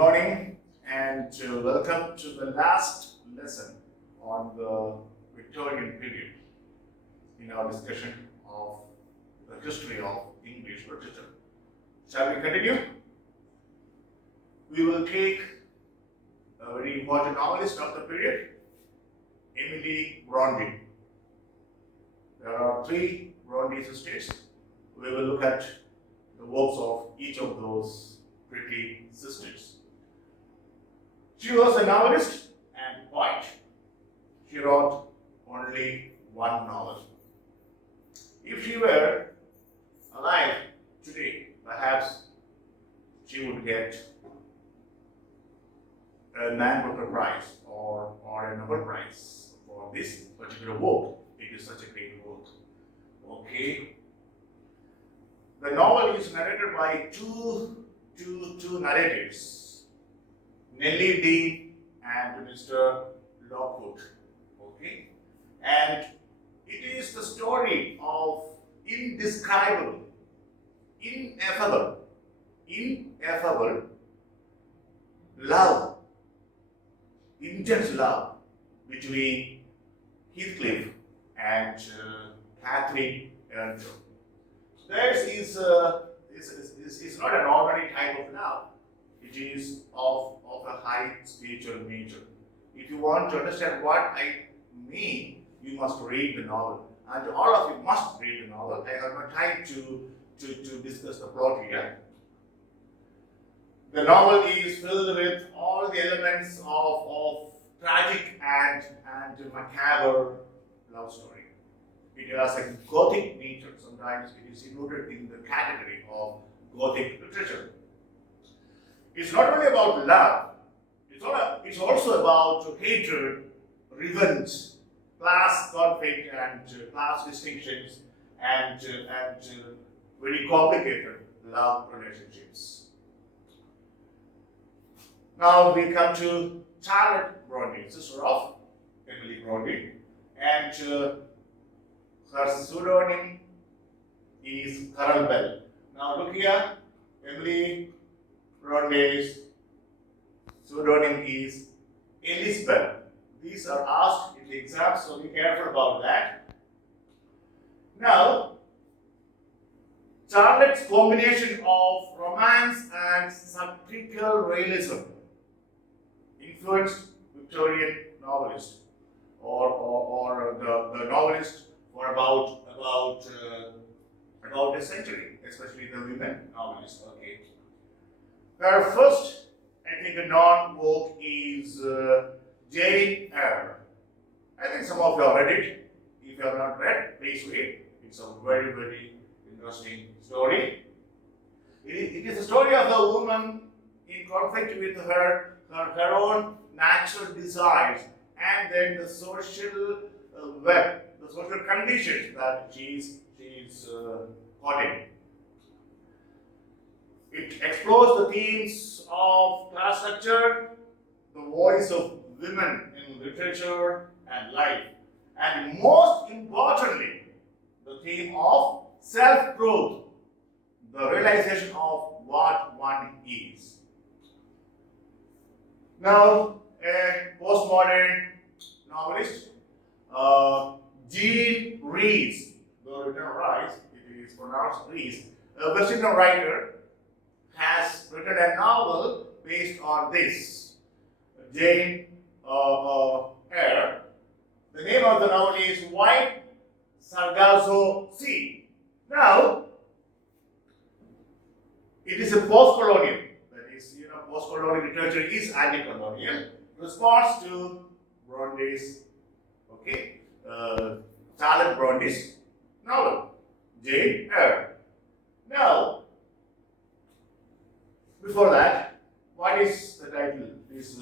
morning and welcome to the last lesson on the Victorian period in our discussion of the history of English literature. Shall we continue? We will take a very important novelist of the period, Emily Bronte. There are three Bronte sisters. We will look at the works of each of those pretty sisters. She was a novelist and poet. She wrote only one novel. If she were alive today, perhaps she would get a Man Booker Prize or a Nobel Prize for this particular work. It is such a great work. Okay. The novel is narrated by two narrators, Nellie Dean and Mr. Lockwood. Okay, and it is the story of indescribable, ineffable love, intense love between Heathcliff and Catherine Earnshaw. Theirs is not an ordinary type of love. It is of a high spiritual nature. If you want to understand what I mean, you must read the novel. And all of you must read the novel. I have no time to discuss the plot here. The novel is filled with all the elements of tragic and macabre love story. It has a Gothic nature. Sometimes it is included in the category of Gothic literature. It's not only about love, it's also about hatred, revenge, class conflict, and class distinctions, and very complicated love relationships. Now we come to Charlotte Bronte, sister of Emily Bronte, and her pseudonym is Carol Bell. Now look here, Emily Bronte's pseudonym is Elizabeth. These are asked in the exam, so be careful about that. Now, Charlotte's combination of romance and satirical realism influenced Victorian novelists or the novelist for about a century, especially the women novelists. Okay. Her first, I think, a non-work is Jane Eyre. I think some of you have read it. If you have not read, please read. It's a very, very interesting story. It is a story of a woman in conflict with her own natural desires and then the social web, the social conditions that she is caught in. It explores the themes of class structure, the voice of women in literature and life, and most importantly, the theme of self-growth, the realization of what one is. Now, a postmodern novelist, Jean Rhys, though written Rice, it is pronounced Rhys, a West Indian writer, has written a novel based on this, Jane Eyre. The name of the novel is White Sargasso Sea. Now, it is a post-colonial, that is, post-colonial literature is anti-colonial response to Bronte's, Charlotte Bronte's novel, Jane Eyre. Now, before that, what is the title? This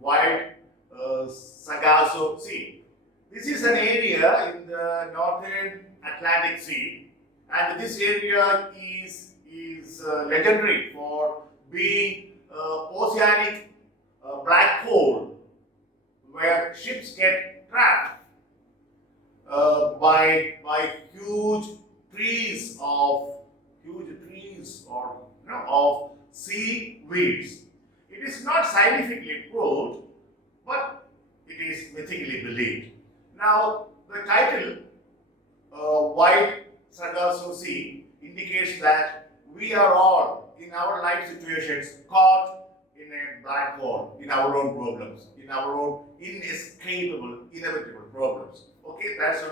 White Sargasso Sea. This is an area in the northern Atlantic Sea, and this area is legendary for being oceanic black hole where ships get trapped by huge trees of seaweeds. It It is not scientifically proved, but it is mythically believed. Now, the title, White Susi, indicates that we are all, in our life situations, caught in a black hole, in our own problems, in our own inescapable, inevitable problems. Okay, that's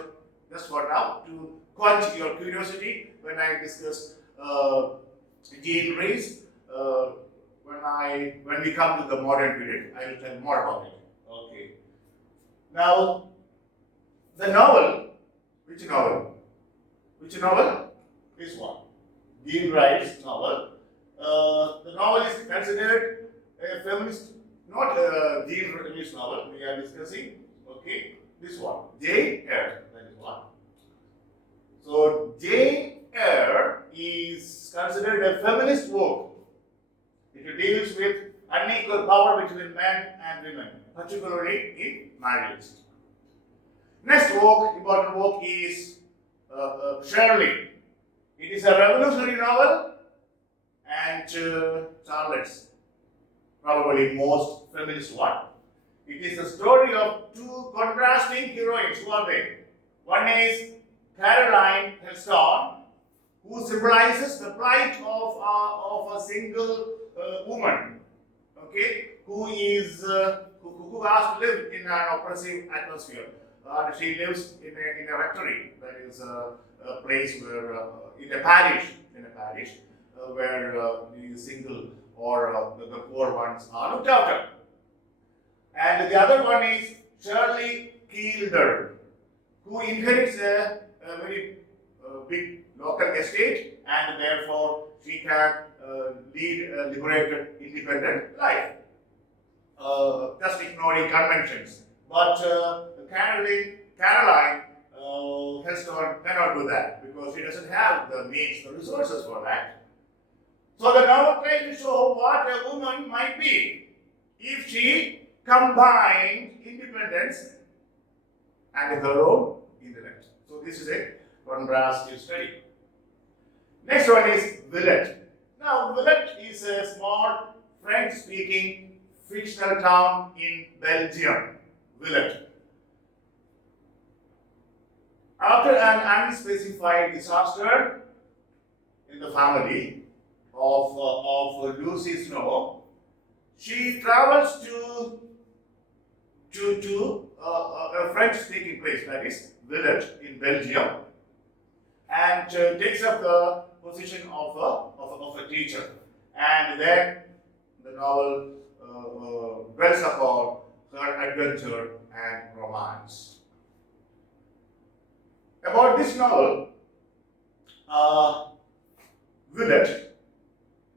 just for now to quench your curiosity when I discuss gene race. When we come to the modern period, I will tell more about it. Okay. Now, the novel, which novel? Which novel? This one. Jean Grey's novel. The novel is considered a feminist, not a Jean Grey's novel we are discussing. Okay, this one. Jane Eyre, that is one. So, Jane Eyre is considered a feminist work. It deals with unequal power between men and women, particularly in marriage. Next work, important work is Shirley. It is a revolutionary novel and Charlotte's probably most feminist one. It is the story of two contrasting heroines. Who are they? One is Caroline Helston, who symbolizes the plight of a single woman, okay, who has to live in an oppressive atmosphere. She lives in a rectory, that is a place where, in a parish, where the single or the poor ones are looked after. And the other one is Shirley Keeldar, who inherits a very big local estate, and therefore she can lead a liberated, independent life, just ignoring conventions. But Caroline Helston cannot do that because she doesn't have the means, the resources for that. So the novel tries to show what a woman might be if she combined independence and her own intellect. So this is a contrastive study. Next one is Villette. Now, Villette is a small French-speaking fictional town in Belgium. Villette. After an unspecified disaster in the family of Lucy Snow, she travels to a French-speaking place, that is Villette in Belgium, and takes up the position of a teacher. And then the novel dwells upon her adventure and romance. About this novel, Villette,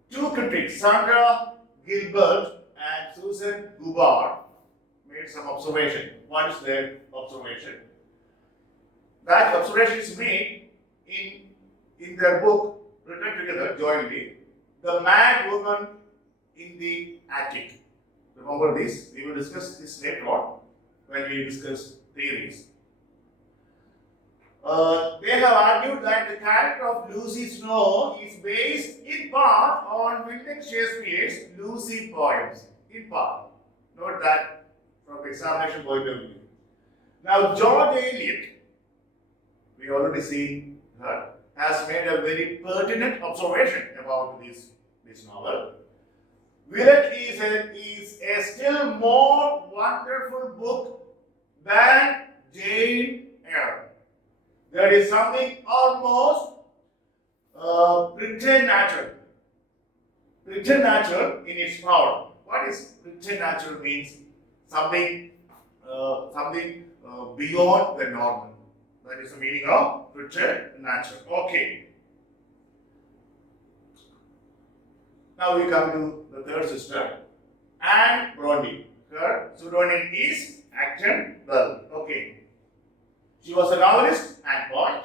two critics, Sandra Gilbert and Susan Gubar, made some observation. What is their observation? That observation is made in their book, written together jointly, The Mad Woman in the Attic. Remember this? We will discuss this later on when we discuss theories. They have argued that the character of Lucy Snow is based in part on William Shakespeare's Lucy poems. In part. Note that from examination point of view. Now, George Eliot, we already see her, has made a very pertinent observation about this novel. Villette is a still more wonderful book than Jane Eyre. There is something almost preternatural in its power. What is preternatural means? Something beyond the normal. That is the meaning of preternatural. Okay. Now we come to the third sister, Anne Bronte. Her pseudonym is Acton Bell. Okay. She was a novelist and poet,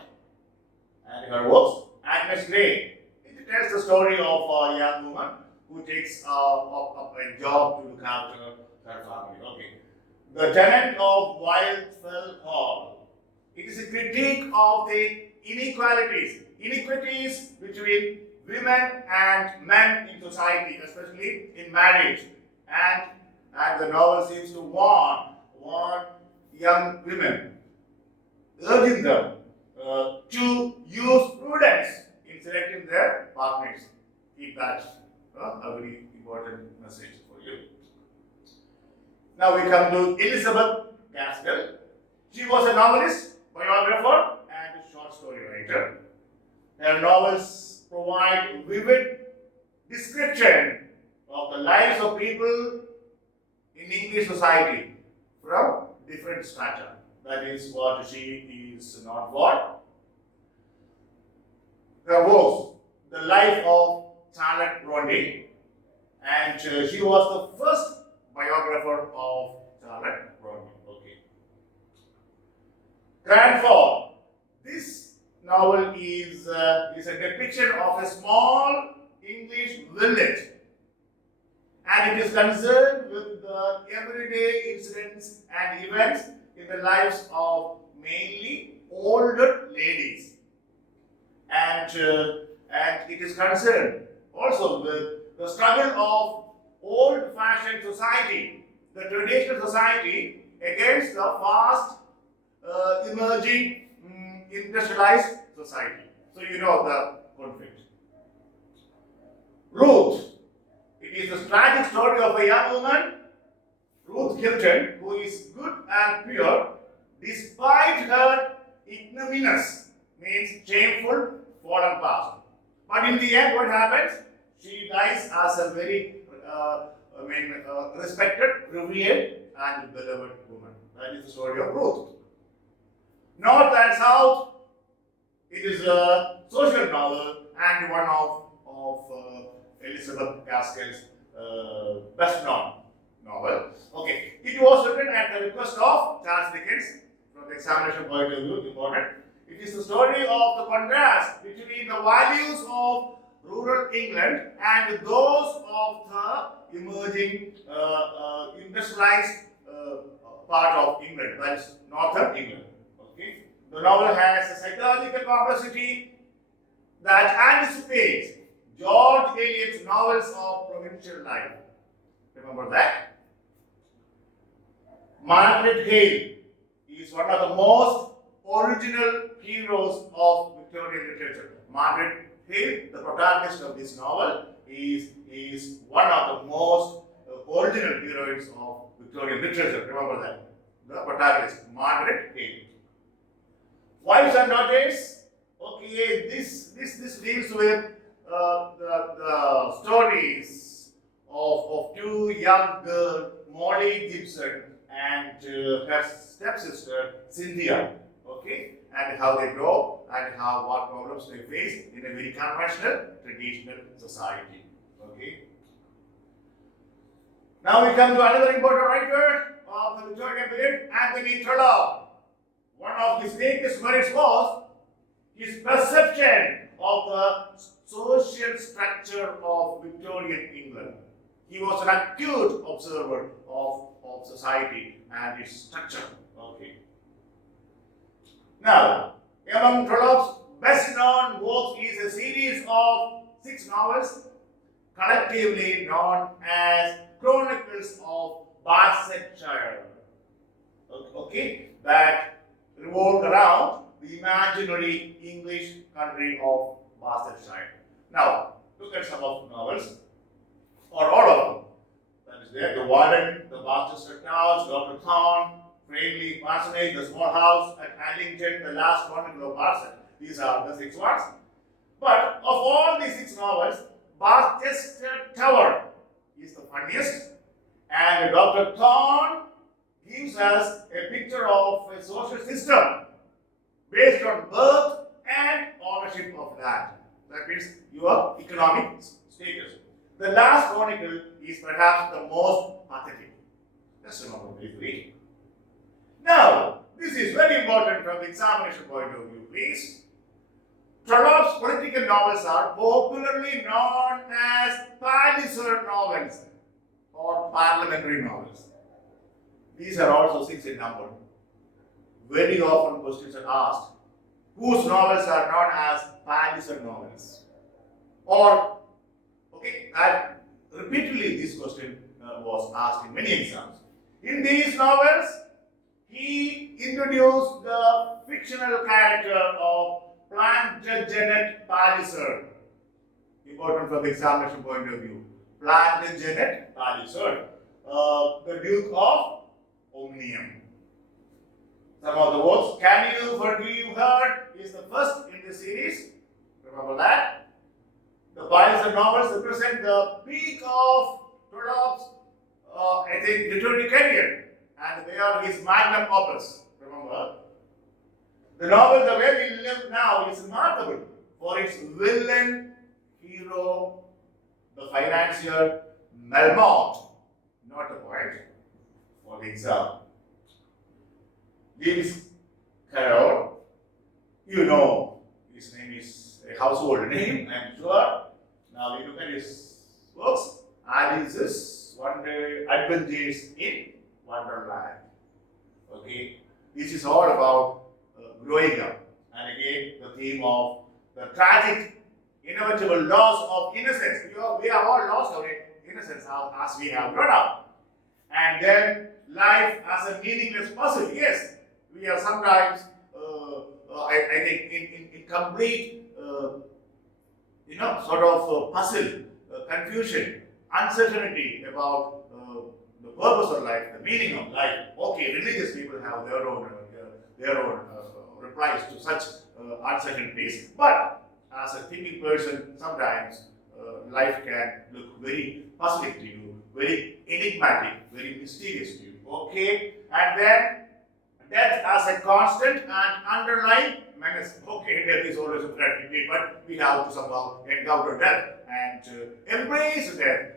and her works, Agnes Grey. It tells the story of a young woman who takes up a job to look after her family. Okay. The Tenant of Wildfell Hall. It is a critique of the inequities between women and men in society, especially in marriage. and the novel seems to warn young women, urging them to use prudence in selecting their partners. Keep that a very important message for you. Now we come to Elizabeth Gaskell. She was a novelist, biographer, and short story writer. Her novels provide vivid description of the lives of people in English society from different strata. That is what she is known for. There was the life of Charlotte Bronte, and she was the first biographer of Charlotte Bronte. Okay. Cranford. This novel is a depiction of a small English village, and it is concerned with the everyday incidents and events in the lives of mainly older ladies, and it is concerned also with the struggle of old-fashioned society, the traditional society, against the fast emerging industrialized society. So you know the conflict. Ruth. It is a tragic story of a young woman, Ruth Hilton, who is good and pure despite her ignominious, means shameful, fallen past. But in the end, what happens? She dies as a very respected, revered, and beloved woman. That is the story of Ruth. North and South. It is a social novel and one of Elizabeth Gaskell's best known novel. Okay, it was written at the request of Charles Dickens. From the examination point of view, important. It is the story of the contrast between the values of rural England and those of the emerging industrialized part of England, that is northern England. Okay, the novel has a psychological complexity that anticipates George Eliot's novels of provincial life. Remember that? Margaret Hale is one of the most original heroes of Victorian literature. Margaret Hale, the protagonist of this novel, is one of the most original heroines of Victorian literature. Remember that. The protagonist, Margaret Hale. Wives and daughters. Okay, this deals with the stories of two young girls, Molly Gibson and her stepsister Cynthia. Okay, and how they grow and what problems they face in a very conventional, traditional society. Okay. Now we come to another important writer of the Victorian period, Anthony Trollope. One of his greatest merits was his perception of the social structure of Victorian England. He was an acute observer of society and its structure. Okay. Now, among Trollope's best-known works is a series of 6 novels, collectively known as Chronicles of Barsetshire. Okay, that revolved around the imaginary English country of Barsetshire. Now, look at some of the novels, or all of them. That is there, The Warren, The Barchester Towers, Dr. Thorne, Framley Parsonage, The Small House at Allington, The Last Chronicle of Barset. These are the 6 ones. But of all these 6 novels, Barchester Tower is the funniest, and Dr. Thorne gives us a picture of a social system based on birth and ownership of land. That means your economic status. The Last Chronicle is perhaps the most pathetic. Just remember briefly. Now, this is very important from the examination point of view, please. Trollope's political novels are popularly known as Palliser novels or parliamentary novels. These are also 6 in number. Very often questions are asked, whose novels are known as Palliser novels? Or, okay, that repeatedly this question was asked in many exams. In these novels, he introduced the fictional character of Plantagenet Palliser. Important from the examination point of view. Plantagenet Palliser, the Duke of Omnium. Some of the words, Can You Forgive Her is the first in the series. Remember that? The Palliser novels represent the peak of Trollope's, literary career, and they are his magnum opus. Remember? The novel The Way We Live Now is remarkable for its villain hero, the financier Melmoth, not a poet, for the exam. James Carroll, you know, his name is a household name, I am sure. Now we look at his works. Alice's Adventures in Wonderland. Okay, this is all about growing up, and again the theme of the tragic, inevitable loss of innocence. We have all lost our innocence as we have grown up, and then life as a meaningless puzzle. Yes, we are sometimes, I think, in complete, sort of puzzle, confusion, uncertainty about the purpose of life, the meaning of life. Okay, religious people have their own replies to such uncertainties, but as a thinking person, sometimes life can look very puzzling to you, very enigmatic, very mysterious to you. Okay, and then death as a constant and underlying menace. Okay, death is always a threat indeed, but we have to somehow encounter death and embrace death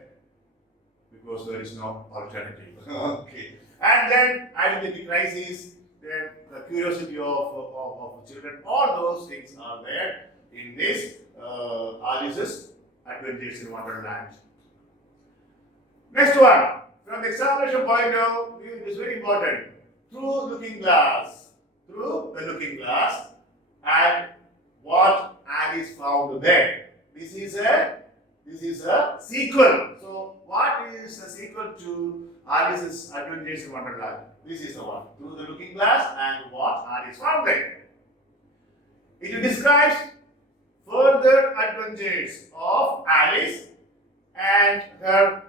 because there is no alternative. Okay, and then identity crisis, then the curiosity of children, all those things are there in this Alice's Adventures in Wonderland. Next one, from the examination point of view, it is very important. Through the looking glass, and what Alice found there. This is a sequel. So, what is the sequel to Alice's Adventures in Wonderland? This is the one. Through the looking glass and what Alice found there. It describes further adventures of Alice and her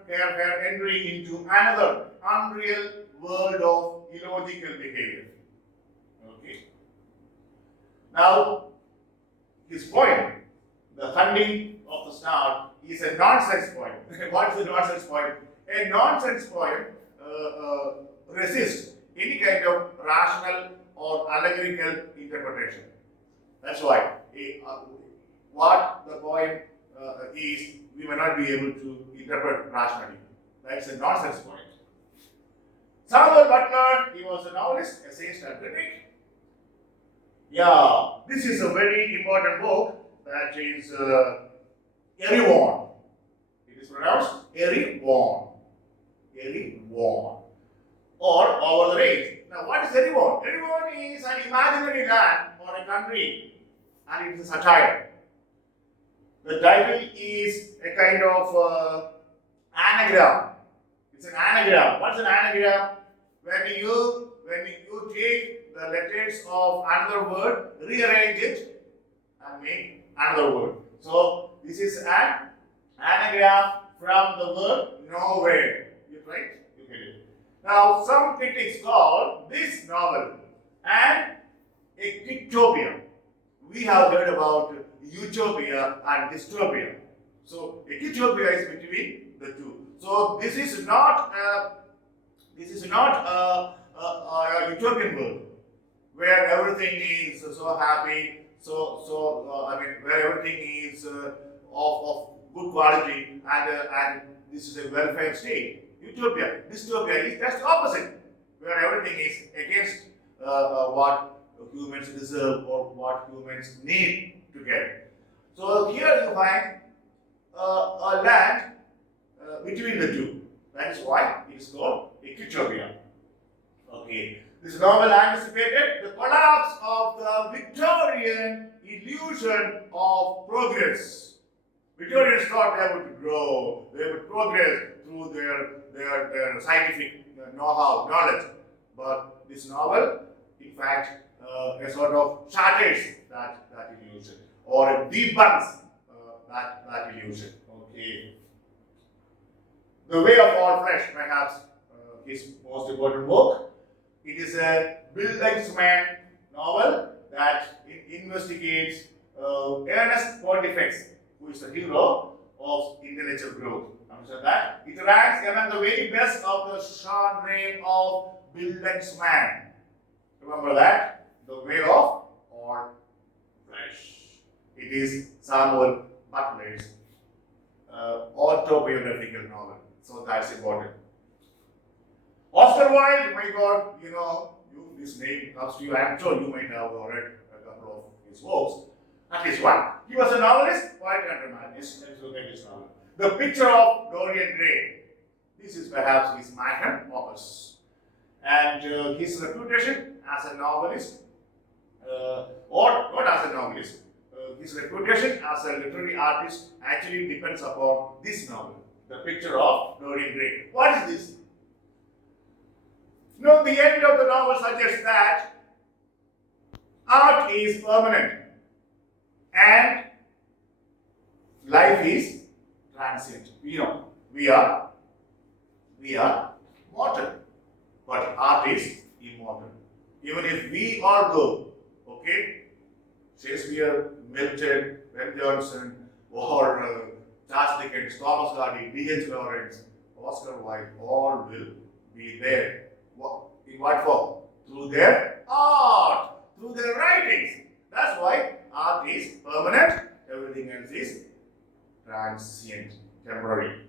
entry into another unreal world of illogical behavior. Okay. Now, his poem, The Hunting of the Star, is a nonsense poem. What is a nonsense poem? A nonsense poem resists any kind of rational or allegorical interpretation. That's why what the poem is, we may not be able to interpret rationally. That's a nonsense poem. Samuel Butler, he was a novelist, essayist, and critic. Yeah, this is a very important book, that is Erewhon. It is pronounced Erewhon. Erewhon. Or Over the Range. Now, what is Erewhon? Erewhon is an imaginary land or a country, and it is a satire. The title is a kind of anagram. It's an anagram. What's an anagram? When you take the letters of another word, rearrange it, and make another word. So this is an anagram from the word nowhere. You right? You get it. Now some critics call this novel an ectopia. We have heard about utopia and dystopia. So ectopia is between the two. So this is not a utopian world where everything is so happy, where everything is of good quality, and this is a welfare state. Utopia, dystopia is just the opposite, where everything is against what humans deserve or what humans need to get. So here you find a land between the two. That is why it is called ectopia. Okay. This novel anticipated the collapse of the Victorian illusion of progress. Victorians thought they would grow, they would progress through their scientific know-how, knowledge. But this novel, in fact, a sort of shatters that illusion or debunks that illusion. Okay. The Way of All Flesh, perhaps his most important book. It is a Bildungsman novel that investigates Ernest Pontifex, who is the hero of intellectual growth. Understand that? It ranks among the very best of the genre of Bildungsman. Remember that? The Way of All Flesh. It is Samuel Butler's autobiographical novel. So that's important. Oscar Wilde, my God, this name comes to you. I am sure you might have read a couple of his works, at least one. He was a novelist, poet, and romanist. Let's look at this novel. The Picture of Dorian Gray. This is perhaps his magnum opus. And his reputation as a novelist, or not as a novelist, his reputation as a literary artist actually depends upon this novel, The Picture of Dorian Gray. What is this? No, the end of the novel suggests that art is permanent and life is transient. We are mortal, but art is immortal. Even if we all go, okay, Shakespeare, Milton, Ben Jonson, or Charles Dickens, Thomas Hardy, D.H. Lawrence, Oscar Wilde, all will be there. In what form? Through their art, through their writings. That's why art is permanent, everything else is transient, temporary.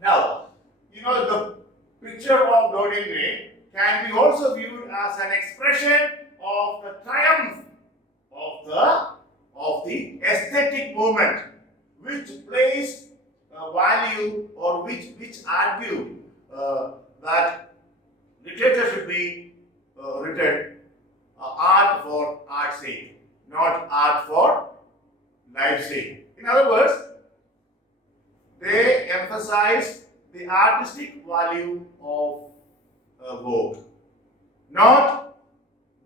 Now, the Picture of Dorian Gray can be also viewed as an expression of the triumph of the aesthetic movement, which placed value or which argued that literature should be written art for art's sake, not art for life's sake. In other words, they emphasized the artistic value of a work, not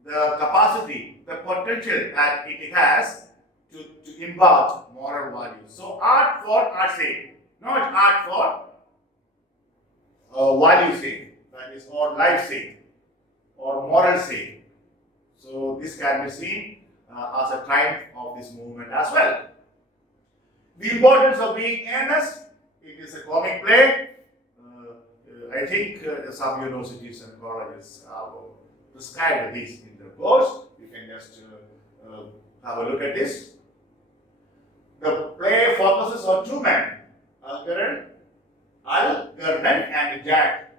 the capacity, the potential that it has to impart moral values. So art for art's sake, not art for value sake, that is, or life sake, or moral sake. So this can be seen as a triumph of this movement as well. The importance of being earnest. It is a comic play. I think some universities and colleges have prescribed this in their course. You can just have a look at this. The play focuses on two men, Algernon and Jack,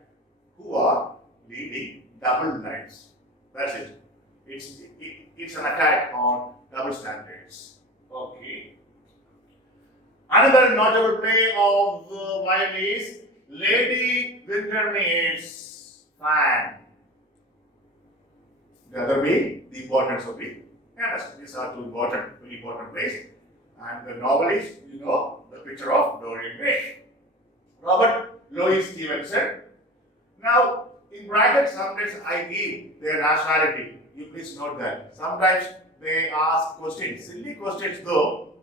who are leading double lives. That's it. It's an attack on double standards. Okay. Another notable play of Wilde is Lady Windermere's Fan. The other being the importance of being earnest. These are two very important plays. And the novel is, The Picture of Dorian Gray. Robert Louis Stevenson. Now, in brackets, sometimes I give their nationality. You please note that. Sometimes they ask questions, silly questions though,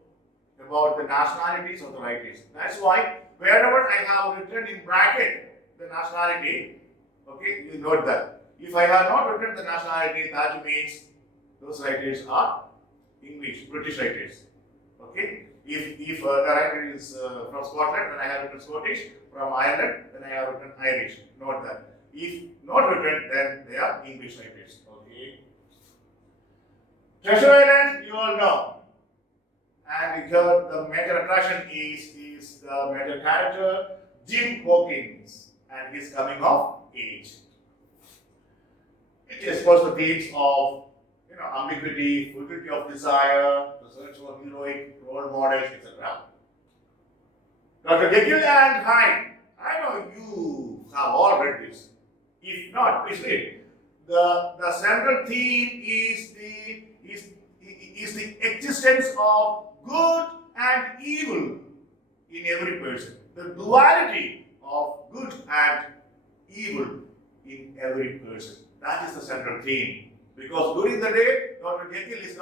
about the nationalities of the writers. That's why wherever I have written in bracket the nationality, okay, you note that. If I have not written the nationality, that means those writers are English, British writers. Okay? If the writer is from Scotland, then I have written Scottish. From Ireland, then I have written Irish. Note that. If not written, then they are English writers. Okay? Treasure Island, you all know. And here the major attraction is the major character, Jim Hawkins, and his coming of age. It explores the themes of ambiguity, futility of desire, the search for heroic role models, etc. Dr. Jekyll and Hyde. I know you have all read this. If not, please read. The central theme is the existence of good and evil in every person. The duality of good and evil in every person. That is the central theme. Because during the day, Dr. Jekyll is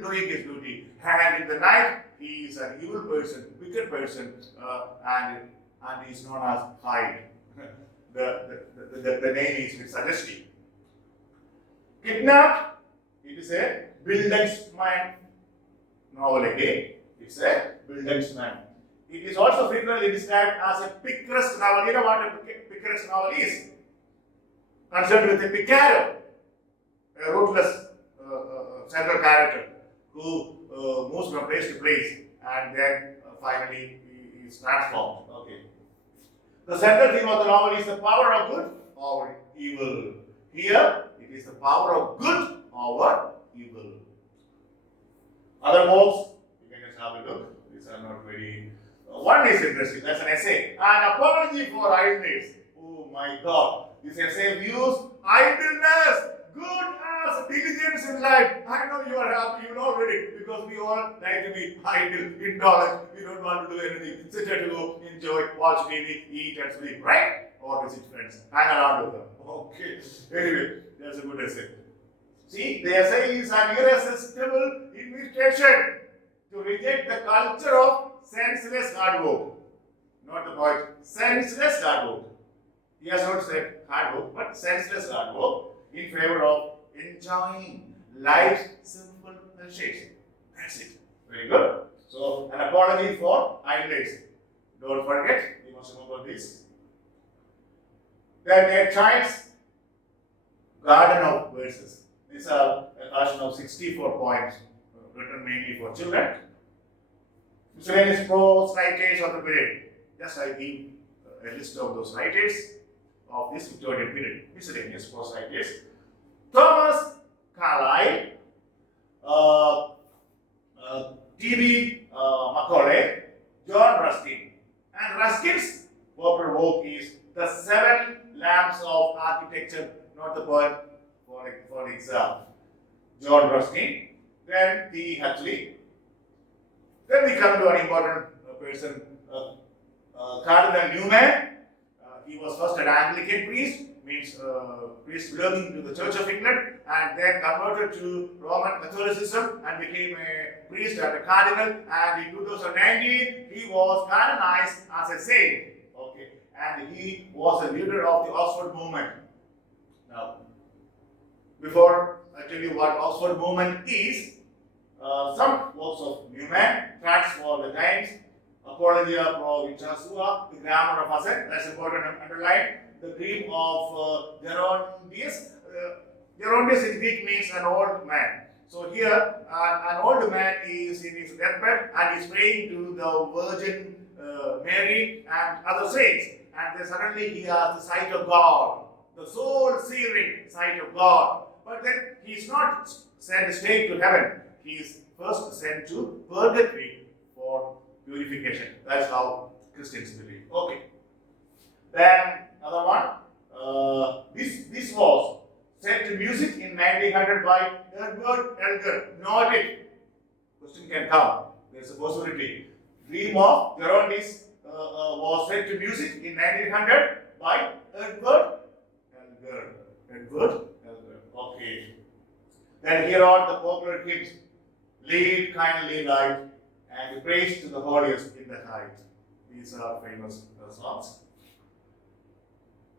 doing his duty, and in the night, he is an evil person, wicked person, and he is known as Hyde. The name is with suggestive. Kidnapped, it is a Bildungsman novel again. It's a Bildungsman. It is also frequently described as a picaresque novel. You know what a picaresque novel is? Concerned with a picaro, a ruthless central character who moves from place to place and then finally is transformed. Okay. The central theme of the novel is the power of good over evil. Here, it is the power of good over evil. Other books, you can just have a look. These are not very. One is interesting. That's an essay. An apology for idleness. Oh my God. This essay views idleness, good as diligence in life. I know you are happy, you know already, because we all like to be idle, indolent. We don't want to do anything. Sit at home, enjoy, watch TV, eat and sleep, right? Or visit friends, hang around with them. Okay. Anyway, that's a good essay. See, the essay is an irresistible invitation to reject the culture of senseless hard work. Not the point. Senseless hard work. He has not said hard work, but senseless hard work in favor of enjoying life's simple pleasures. That's it. Very good. So, an apology for idleness. Don't forget, you must remember this. Then a child's garden of verses. These are a collection of 64 poems written mainly for children. Miscellaneous prose writers of the period. Just I give a list of those writers of this Victorian period. Miscellaneous prose writers. Thomas Carlyle, T.B. Macaulay, John Ruskin. And Ruskin's popular work is The Seven Lamps of Architecture, not the poem for exam. John Ruskin. Then T. Huxley. Then we come to an important person, Cardinal Newman. He was first an Anglican priest, means priest belonging to the Church of England, and then converted to Roman Catholicism and became a priest and a cardinal. And in 2019, he was canonized as a saint. Okay, and he was a leader of the Oxford movement. Now, before I tell you what Oxford movement is, some works of Newman, Tracts for the Times, Apologia pro Vincasua, the Grammar of Assent, that's important to underline. The dream of Gerontius. Gerontius in Greek means an old man. So here, an old man is in his deathbed and is praying to the Virgin Mary and other saints. And then suddenly he has the sight of God, the soul-searing sight of God. But then he is not sent straight to heaven. He is first sent to purgatory for purification. That's how Christians believe. Okay. Then another one. This was set to music in 1900 by Edward Elgar. Note it. Question can come. There's a possibility. Dream of Gerontius was set to music in 1900 by Edward Elgar. Edward Elgar. Okay. Then here are the popular hymns. Lead kindly light and praise to the holiest in the height. These are famous songs.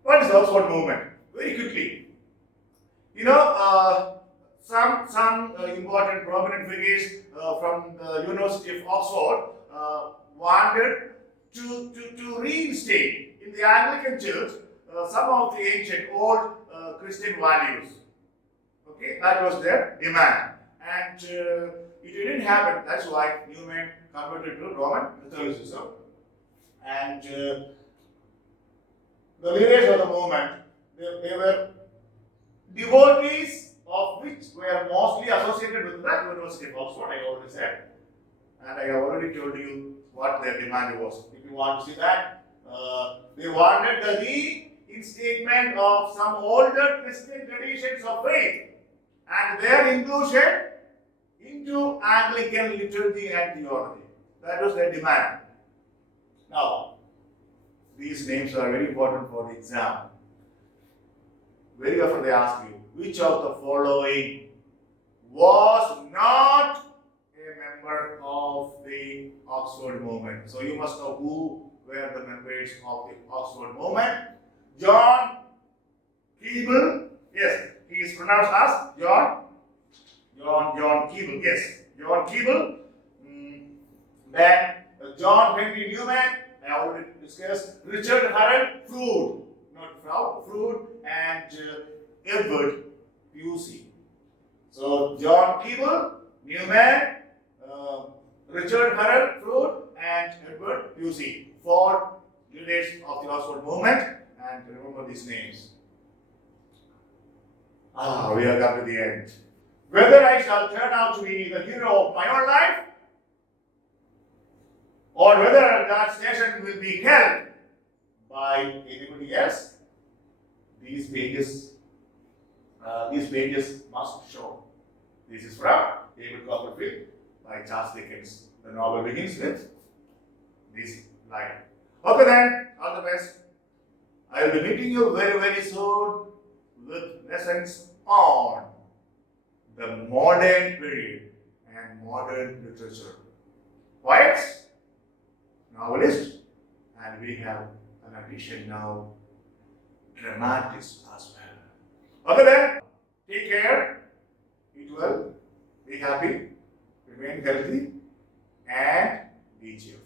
What is the Oxford movement? Very quickly. You know, some important prominent figures from the University of Oxford wanted to reinstate in the Anglican Church some of the ancient old Christian values. Okay, that was their demand. And it didn't happen. That's why Newman converted to Roman Catholicism. And the leaders of the movement, they were devotees of which were mostly associated with the University of Oxford, I already said. And I have already told you what their demand was. If you want to see that, they wanted the reinstatement of some older Christian traditions of faith and their inclusion into Anglican liturgy and theology. That was their demand. Now, These names are very important for the exam. Very often they ask you, which of the following was not a member of the Oxford movement? So you must know who were the members of the Oxford movement. John Keble, yes, he is pronounced as John Keble, yes, John Keble. Then John Henry Newman, I already discussed. Richard Harold Froude, not Froude, Froude, and Edward Pusey. So John Keble, Newman, Richard Harold Froude, and Edward Pusey. 4 leaders of the Oxford movement, and remember these names. We have come to the end. Whether I shall turn out to be the hero of my own life, or whether that station will be held by anybody else, these pages must show. This is from David Copperfield by Charles Dickens. The novel begins with this line. Okay then, all the best. I will be meeting you very, very soon with lessons on the modern period and modern literature. Poets, novelists, and we have an addition now, dramatists as well. Okay then, take care, eat well, be happy, remain healthy, and be cheerful.